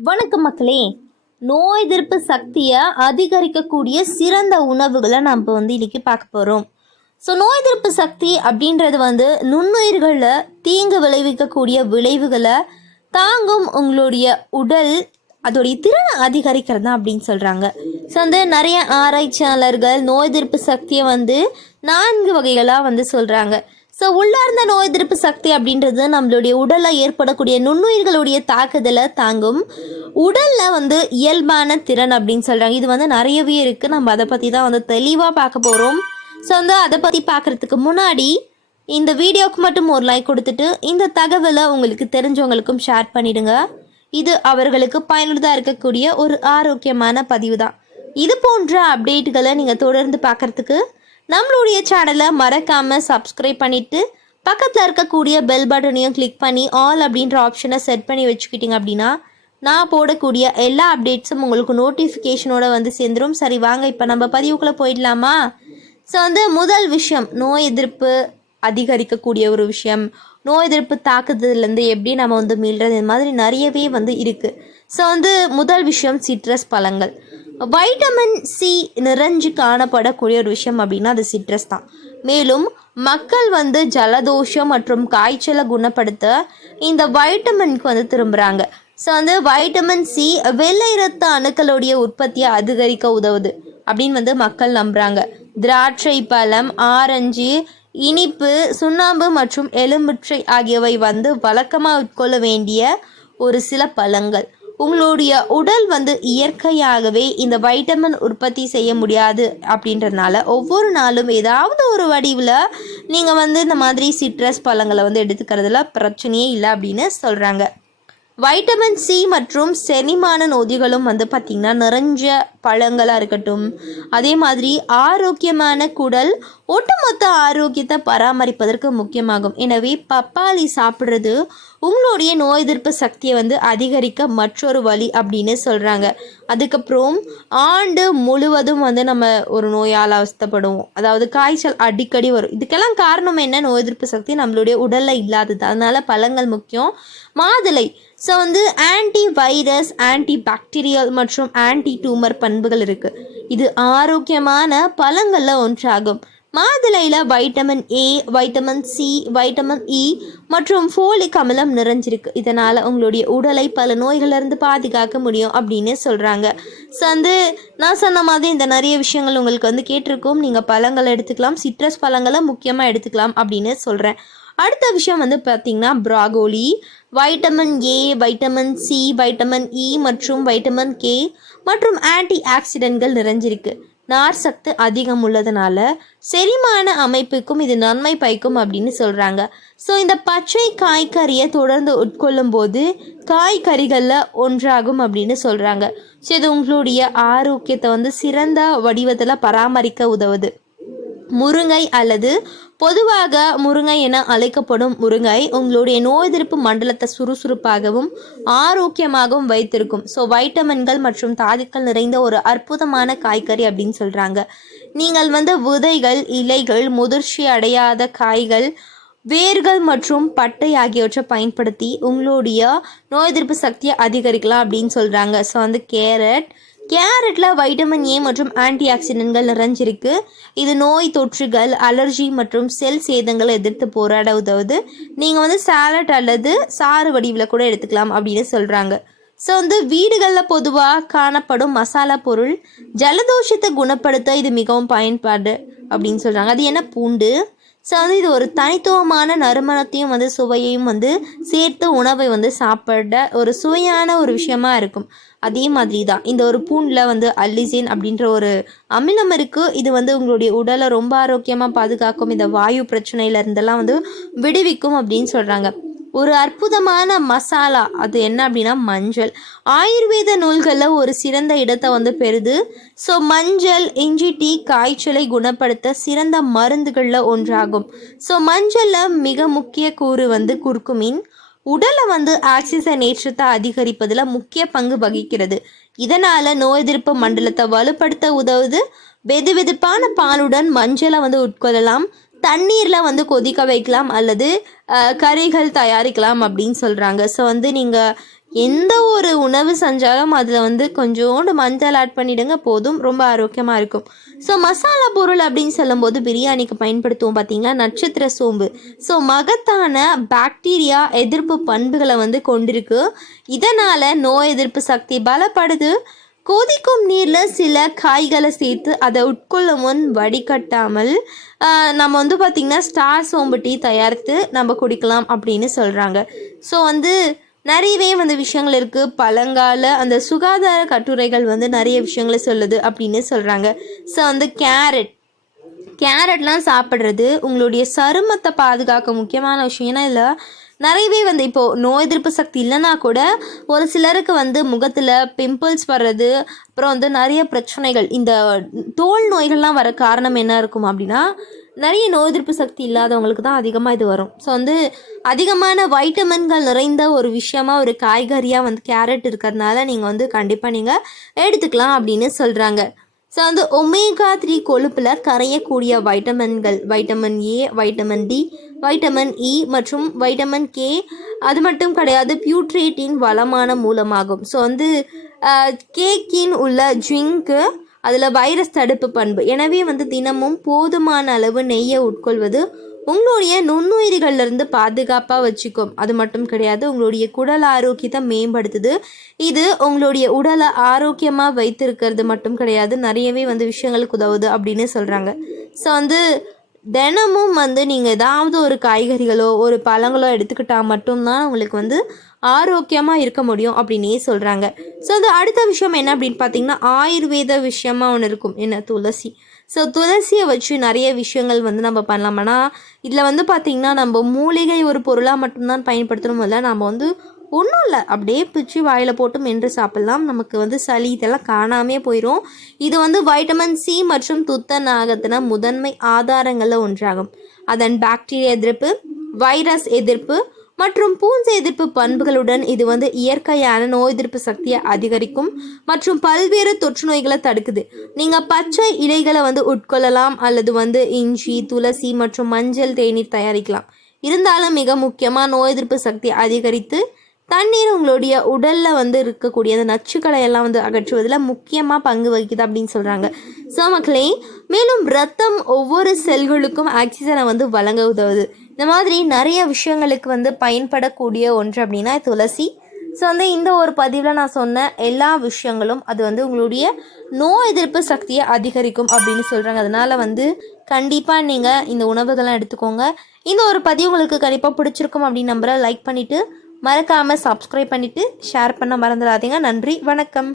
வணக்கம் மக்களே. நோய் எதிர்ப்பு சக்தியை அதிகரிக்கக்கூடிய சிறந்த உணவுகளை நம்ம வந்து இன்னைக்கு பார்க்க போகிறோம் ஸோ நோய் எதிர்ப்பு சக்தி அப்படின்றது வந்து நுண்ணுயிர்களில் தீங்கு விளைவிக்கக்கூடிய விளைவுகளை தாங்கும் உங்களுடைய உடல் அதோடைய திறனை அதிகரிக்கிறது தான் அப்படின்னு சொல்கிறாங்க ஸோ வந்து நிறைய ஆராய்ச்சியாளர்கள் நோய் எதிர்ப்பு சக்தியை வந்து நான்கு வகைகளாக வந்து சொல்கிறாங்க ஸோ உள்ளார்ந்த நோய் எதிர்ப்பு சக்தி அப்படின்றது நம்மளுடைய உடலில் ஏற்படக்கூடிய நுண்ணுயிர்களுடைய தாக்குதலை தாங்கும். உடலில் வந்து இயல்பான திறன் அப்படின்னு சொல்கிறாங்க இது வந்து நிறையவே இருக்குது நம்ம அதை பற்றி தான் வந்து தெளிவாக பார்க்க போகிறோம் ஸோ வந்து அதை பற்றி பார்க்குறதுக்கு முன்னாடி இந்த வீடியோவுக்கு மட்டும் ஒரு லைக் கொடுத்துட்டு இந்த தகவலை உங்களுக்கு தெரிஞ்சவங்களுக்கும் ஷேர் பண்ணிடுங்க. இது அவர்களுக்கு பயனுள்ளதாக இருக்கக்கூடிய ஒரு ஆரோக்கியமான பதிவு தான். இது போன்ற அப்டேட்டுகளை நீங்கள் தொடர்ந்து பார்க்குறதுக்கு நம்மளுடைய சேனலை மறக்காமல் சப்ஸ்கிரைப் பண்ணிவிட்டு பக்கத்தில் இருக்கக்கூடிய பெல் பட்டனையும் கிளிக் பண்ணி ஆல் அப்படின்ற ஆப்ஷனை செட் பண்ணி வச்சுக்கிட்டிங்க அப்படின்னா நான் போடக்கூடிய எல்லா அப்டேட்ஸும் உங்களுக்கு நோட்டிஃபிகேஷனோட வந்து சேர்ந்துரும். சரி வாங்க இப்போ நம்ம பதிவுக்குள்ளே போயிடலாமா? ஸோ வந்து முதல் விஷயம் நோய் எதிர்ப்பு அதிகரிக்கக்கூடிய ஒரு விஷயம். நோய் எதிர்ப்பு தாக்குதல்லேருந்து எப்படி நம்ம வந்து மீள்றது இந்த மாதிரி நிறையவே வந்து இருக்குது ஸோ வந்து முதல் விஷயம் சிட்ரஸ் பழங்கள். வைட்டமின் சி நிறைஞ்சு காணப்படக்கூடிய ஒரு விஷயம் அப்படின்னா அது சிட்ரஸ் தான். மேலும் மக்கள் வந்து ஜலதோஷம் மற்றும் காய்ச்சலை குணப்படுத்த இந்த வைட்டமின்க்கு வந்து திரும்புகிறாங்க ஸோ வந்து வைட்டமின் சி வெள்ளை இரத்த அணுக்களுடைய உற்பத்தியை அதிகரிக்க உதவுது அப்படின்னு வந்து மக்கள் நம்புகிறாங்க திராட்சை பழம் ஆரஞ்சு இனிப்பு சுண்ணாம்பு மற்றும் எலுமிச்சை ஆகியவை வந்து வழக்கமாக உட்கொள்ள வேண்டிய ஒரு சில பழங்கள். உங்களுடைய உடல் வந்து இயற்கையாகவே இந்த வைட்டமின் உற்பத்தி செய்ய முடியாது அப்படின்றதுனால ஒவ்வொரு நாளும் ஏதாவது ஒரு வடிவில் நீங்கள் வந்து இந்த மாதிரி சிட்ரஸ் பழங்களை வந்து எடுத்துக்கிறதுல பிரச்சனையே இல்லை அப்படின்னு சொல்கிறாங்க வைட்டமின் சி மற்றும் செரிமான நொதிகளும் வந்து பார்த்திங்கன்னா நிறைஞ்ச பழங்களாக இருக்கட்டும். அதே மாதிரி ஆரோக்கியமான குடல் ஒட்டுமொத்த ஆரோக்கியத்தை பராமரிப்பதற்கு முக்கியமாகும். எனவே பப்பாளி சாப்பிட்றது உங்களுடைய நோய் எதிர்ப்பு சக்தியை வந்து அதிகரிக்க மற்றொரு வழி அப்படின்னு சொல்கிறாங்க அதுக்கப்புறம் ஆண்டு முழுவதும் வந்து நம்ம ஒரு நோயால் அவஸ்தப்படுவோம். அதாவது காய்ச்சல் அடிக்கடி வரும். இதுக்கெல்லாம் காரணம் என்ன? நோய் எதிர்ப்பு சக்தி நம்மளுடைய உடலில் இல்லாதது. அதனால் பழங்கள் முக்கியம். மாதுளை. ஸோ வந்து ஆன்டி வைரஸ் ஆன்டி பாக்டீரியல் மற்றும் ஆன்டி டூமர் பண்புகள் இருக்குது இது ஆரோக்கியமான பழங்களில் ஒன்றாகும். மாதுளையில் vitamin A vitamin C vitamin E மற்றும் ஃபோலிக் அமிலம் நிறைஞ்சிருக்கு. இதனால் உங்களுடைய உடலை பல நோய்களிலிருந்து பாதுகாக்க முடியும் அப்படின்னு சொல்கிறாங்க ஸோ வந்து நான் சொன்ன மாதிரி இந்த நிறைய விஷயங்கள் உங்களுக்கு வந்து கேட்டிருக்கோம். நீங்கள் பழங்களை எடுத்துக்கலாம். சிட்ரஸ் பழங்களை முக்கியமாக எடுத்துக்கலாம் அப்படின்னு சொல்கிறேன் அடுத்த விஷயம் வந்து பார்த்திங்கன்னா broccoli vitamin A vitamin C vitamin E மற்றும் வைட்டமின் கே மற்றும் ஆன்டி ஆக்சிடென்ட்கள் நிறைஞ்சிருக்கு. நார் சத்து அதிகம் உள்ளதுனால செரிமான அமைப்புக்கும் இது நன்மை பயக்கும் அப்படின்னு சொல்கிறாங்க ஸோ இந்த பச்சை காய்கறியை தொடர்ந்து உட்கொள்ளும் போது காய்கறிகளில் ஒன்றாகும் அப்படின்னு சொல்கிறாங்க ஸோ இது உங்களுடைய ஆரோக்கியத்தை வந்து சிறந்த வடிவத்தில் பராமரிக்க உதவுது. முருங்கை அல்லது பொதுவாக முருங்கை என அழைக்கப்படும் முருங்கை உங்களுடைய நோய் எதிர்ப்பு மண்டலத்தை சுறுசுறுப்பாகவும் ஆரோக்கியமாகவும் வைத்திருக்கும். ஸோ வைட்டமின்கள் மற்றும் தாதுக்கள் நிறைந்த ஒரு அற்புதமான காய்கறி அப்படின்னு சொல்கிறாங்க நீங்கள் வந்து விதைகள் இலைகள் முதிர்ச்சி அடையாத காய்கள் வேர்கள் மற்றும் பட்டை ஆகியவற்றை பயன்படுத்தி உங்களுடைய நோய் எதிர்ப்பு சக்தியை அதிகரிக்கலாம் அப்படின்னு சொல்கிறாங்க ஸோ வந்து கேரட் கேரட்டில் வைட்டமின் ஏ மற்றும் ஆன்டி ஆக்சிடென்ட்கள் நிறைஞ்சிருக்கு. இது நோய் தொற்றுகள் அலர்ஜி மற்றும் செல் சேதங்களை எதிர்த்து போராட உதவுது. நீங்கள் வந்து சாலட் அல்லது சாறு வடிவில் கூட எடுத்துக்கலாம் அப்படின்னு சொல்கிறாங்க ஸோ வந்து வீடுகளில் பொதுவாக காணப்படும் மசாலா பொருள் ஜலதோஷத்தை குணப்படுத்த இது மிகவும் பயன்பாடு அப்படின்னு சொல்கிறாங்க அது என்ன? பூண்டு. ஸோ வந்து இது ஒரு தனித்துவமான நறுமணத்தையும் வந்து சுவையையும் வந்து சேர்த்து உணவை வந்து சாப்பிட ஒரு சுவையான ஒரு விஷயமா இருக்கும். அதே மாதிரி தான் இந்த ஒரு பூண்டில் வந்து அல்லிசின் அப்படின்ற ஒரு அமிலம் இருக்குது இது வந்து உங்களுடைய உடலை ரொம்ப ஆரோக்கியமாக பாதுகாக்கும். இந்த வாயு பிரச்சனையில இருந்தெல்லாம் வந்து விடுவிக்கும் அப்படின்னு சொல்கிறாங்க ஒரு அற்புதமான மசாலா. அது என்ன அப்படின்னா மஞ்சள். ஆயுர்வேத நூல்களில் ஒரு சிறந்த இடத்தை வந்து பெறுது. ஸோ மஞ்சள் இஞ்சி டீ காய்ச்சலை குணப்படுத்த சிறந்த மருந்துகளில் ஒன்றாகும். ஸோ மஞ்சளில் மிக முக்கிய கூறு வந்து குர்குமின். உடலை வந்து ஆக்சிஜன் ஏற்றத்தை அதிகரிப்பதில் முக்கிய பங்கு வகிக்கிறது. இதனால் நோய் எதிர்ப்பு மண்டலத்தை வலுப்படுத்த உதவுது. வெது வெதுப்பான பாலுடன் மஞ்சளை வந்து உட்கொள்ளலாம். தண்ணீரில் வந்து கொதிக்க வைக்கலாம் அல்லது கறிகள் தயாரிக்கலாம் அப்படின்னு சொல்கிறாங்க ஸோ வந்து நீங்கள் எந்த ஒரு உணவு செஞ்சாலும் அதில் வந்து கொஞ்சோண்டு மஞ்சள் ஆட் பண்ணிடுங்க போதும். ரொம்ப ஆரோக்கியமாக இருக்கும். ஸோ மசாலா பொருள் அப்படின்னு சொல்லும்போது பிரியாணிக்கு பயன்படுத்துவோம் பார்த்தீங்களா நட்சத்திர சோம்பு. ஸோ மகத்தான பாக்டீரியா எதிர்ப்பு பண்புகளை வந்து கொண்டிருக்கு. இதனால் நோய் எதிர்ப்பு சக்தி பலப்படுது. கொதிக்கும் நீரில் சில காய்களை சேர்த்து அதை உட்கொள்ளும் முன் வடிகட்டாமல் நம்ம வந்து பார்த்திங்கன்னா ஸ்டார் சோம்பு டீ தயாரித்து நம்ம குடிக்கலாம் அப்படின்னு சொல்கிறாங்க ஸோ வந்து நிறையவே வந்து விஷயங்கள் இருக்குது பழங்கால அந்த சுகாதார கட்டுரைகள் வந்து நிறைய விஷயங்களை சொல்லுது அப்படின்னு சொல்கிறாங்க ஸோ வந்து கேரட். கேரட்லாம் சாப்பிட்றது உங்களுடைய சருமத்தை பாதுகாக்க முக்கியமான விஷயம். ஏன்னா இதில் நிறையவே வந்து இப்போது நோய் எதிர்ப்பு சக்தி இல்லைன்னா கூட ஒரு சிலருக்கு வந்து முகத்தில் பிம்பிள்ஸ் வர்றது அப்புறம் வந்து நிறைய பிரச்சனைகள். இந்த தோல் நோய்கள்லாம் வர காரணம் என்ன இருக்கும் அப்படின்னா நிறைய நோய் எதிர்ப்பு சக்தி இல்லாதவங்களுக்கு தான் அதிகமாக இது வரும். ஸோ வந்து அதிகமான வைட்டமின்கள் நிறைந்த ஒரு விஷயமா ஒரு காய்கறியாக வந்து கேரட் இருக்கிறதுனால நீங்கள் வந்து கண்டிப்பாக நீங்கள் எடுத்துக்கலாம் அப்படின்னு சொல்கிறாங்க ஸோ வந்து ஒமேகா த்ரீ கொழுப்பில் கரையக்கூடிய வைட்டமின்கள் vitamin A vitamin D vitamin E மற்றும் வைட்டமின் கே அது மட்டும் கிடையாது பியூட்ரேட்டின் வளமான மூலமாகும். ஸோ வந்து கேக்கின் உள்ள ஜிங்க்கு அதில் வைரஸ் தடுப்பு பண்பு. எனவே வந்து தினமும் போதுமான அளவு நெய்யை உட்கொள்வது உங்களுடைய நுண்ணுயிரிகள்ல இருந்து பாதுகாப்பாக வச்சுக்கும் அது மட்டும் கிடையாது உங்களுடைய குடல் ஆரோக்கியத்தை மேம்படுத்துது. இது உங்களுடைய உடலை ஆரோக்கியமாக வைத்திருக்கிறது மட்டும் கிடையாது நிறையவே வந்து விஷயங்களுக்கு உதவுது அப்படின்னு சொல்கிறாங்க ஸோ வந்து தினமும் வந்து நீங்கள் ஏதாவது ஒரு காய்கறிகளோ ஒரு பழங்களோ எடுத்துக்கிட்டால் மட்டும்தான் உங்களுக்கு வந்து ஆரோக்கியமாக இருக்க முடியும் அப்படின்னே சொல்கிறாங்க ஸோ அது அடுத்த விஷயம் என்ன அப்படின்னு பார்த்தீங்கன்னா ஆயுர்வேத விஷயமாக ஒன்று இருக்கும். என்ன துளசி. ஸோ துளசியை வச்சு நிறைய விஷயங்கள் வந்து நம்ம பண்ணலாம். ஆனால் இதில் வந்து பார்த்திங்கன்னா நம்ம மூலிகை ஒரு பொருளாக மட்டும்தான் பயன்படுத்தணும் இல்லை. நம்ம வந்து ஒன்றும் இல்லை. அப்படியே பிச்சு வாயில் போட்டு மென்று சாப்பிட்லாம். நமக்கு வந்து சளி இதெல்லாம் காணாமே போயிடும் இது வந்து வைட்டமின் சி மற்றும் துத்தநாகத்தின முதன்மை ஆதாரங்களில் ஒன்றாகும். அதன் பாக்டீரியா எதிர்ப்பு வைரஸ் எதிர்ப்பு மற்றும் பூஞ்சை எதிர்ப்பு பண்புகளுடன் இது வந்து இயற்கையான நோய் எதிர்ப்பு சக்தியை அதிகரிக்கும் மற்றும் பல்வேறு தொற்று நோய்களை தடுக்குது. நீங்கள் பச்சை இலைகளை வந்து உட்கொள்ளலாம் அல்லது வந்து இஞ்சி துளசி மற்றும் மஞ்சள் தேநீர் தயாரிக்கலாம். இருந்தாலும் மிக முக்கியமாக நோய் எதிர்ப்பு சக்தி அதிகரித்து தண்ணீர் உங்களுடைய உடலில் வந்து இருக்கக்கூடிய அந்த நச்சுக்களை எல்லாம் வந்து அகற்றுவதில் முக்கியமாக பங்கு வகிக்குது அப்படின்னு சொல்கிறாங்க ஸோ மக்களே மேலும் ரத்தம் ஒவ்வொரு செல்களுக்கும் ஆக்சிஜனை வந்து வழங்க உதவுது. இந்த மாதிரி நிறைய விஷயங்களுக்கு வந்து பயன்படக்கூடிய ஒன்று அப்படின்னா துளசி. ஸோ வந்து இந்த ஒரு பதிவில் நான் சொன்ன எல்லா விஷயங்களும் அது வந்து உங்களுடைய நோய் எதிர்ப்பு சக்தியை அதிகரிக்கும் அப்படின்னு சொல்கிறாங்க அதனால் வந்து கண்டிப்பாக நீங்கள் இந்த உணவுகள்லாம் எடுத்துக்கோங்க. இந்த ஒரு பதிவு உங்களுக்கு கண்டிப்பாக பிடிச்சிருக்கும் அப்படின்னு நம்புகிறேன் லைக் பண்ணிவிட்டு மறக்காமல் சப்ஸ்கிரைப் பண்ணிவிட்டு ஷேர் பண்ண மறந்துடாதீங்க. நன்றி வணக்கம்.